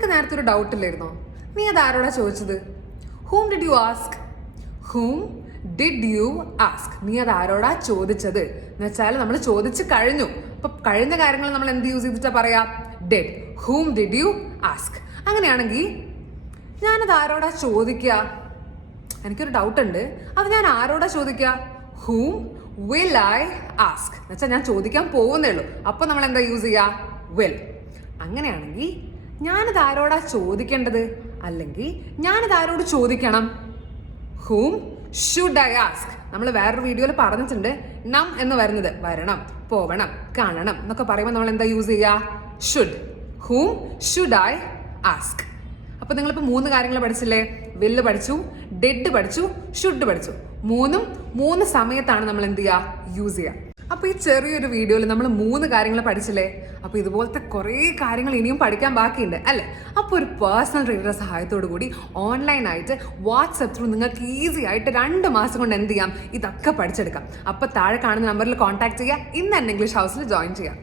നിനക്ക് നേരത്തെ ഒരു ഡൗട്ട് ഇല്ലായിരുന്നോ? നീ അത് ആരോടാ ചോദിച്ചത്? Whom did you ask whom did you ask നീ അത് ആരോടാ ചോദിച്ചത്? എന്ന് വെച്ചാൽ നമ്മൾ ചോദിച്ചു കഴിഞ്ഞു. അപ്പൊ കഴിഞ്ഞ കാര്യങ്ങൾ നമ്മൾ എന്ത് യൂസ് ചെയ്തിട്ടാ പറയാ? Did whom did you ask അങ്ങനെയാണെങ്കിൽ ഞാനത് ആരോടാ ചോദിക്കുക എനിക്കൊരു ഡൗട്ട് ഉണ്ട്. അത് ഞാൻ ആരോടാ ചോദിക്കുക ഹൂം വിൽ ഐ ആസ്ക് എന്നുവെച്ചാൽ ഞാൻ ചോദിക്കാൻ പോകുന്നേ ഉള്ളൂ. അപ്പൊ നമ്മൾ എന്താ യൂസ് ചെയ്യാ? വിൽ അങ്ങനെയാണെങ്കിൽ ഞാനത് ആരോടാ ചോദിക്കേണ്ടത്? അല്ലെങ്കിൽ ഞാനത് ആരോട് ചോദിക്കണം? ഹൂം ഷുഡ് ഐ ആസ്ക് നമ്മൾ വേറൊരു വീഡിയോയിൽ പറഞ്ഞിട്ടുണ്ട് നം എന്ന് വരുന്നത് വരണം പോവണം കാണണം എന്നൊക്കെ പറയുമ്പോൾ നമ്മൾ എന്താ യൂസ് ചെയ്യുക should whom should I ask അപ്പൊ നിങ്ങളിപ്പോ മൂന്ന് കാര്യങ്ങൾ പഠിച്ചില്ലേ? വില്ല് പഠിച്ചു ഡെഡ് പഠിച്ചു ഷുഡ് പഠിച്ചു. മൂന്നും മൂന്ന് സമയത്താണ് നമ്മൾ എന്ത് ചെയ്യുക യൂസ് ചെയ്യുക അപ്പൊ ഈ ചെറിയൊരു വീഡിയോയിൽ നമ്മൾ മൂന്ന് കാര്യങ്ങൾ പഠിച്ചില്ലേ? അപ്പൊ ഇതുപോലത്തെ കുറേ കാര്യങ്ങൾ ഇനിയും പഠിക്കാൻ ബാക്കിയുണ്ട് അല്ലേ? അപ്പോൾ ഒരു പേഴ്സണൽ ട്രെയിനറുടെ സഹായത്തോടു കൂടി ഓൺലൈനായിട്ട് വാട്സപ്പ് ത്രൂ നിങ്ങൾക്ക് ഈസി ആയിട്ട് രണ്ട് മാസം കൊണ്ട് എന്ത് ചെയ്യാം? ഇതൊക്കെ പഠിച്ചെടുക്കാം. അപ്പൊ താഴെ കാണുന്ന നമ്പറിൽ കോൺടാക്ട് ചെയ്യുക ഇന്ന് തന്നെ ഇംഗ്ലീഷ് ഹൗസിൽ ജോയിൻ ചെയ്യാം.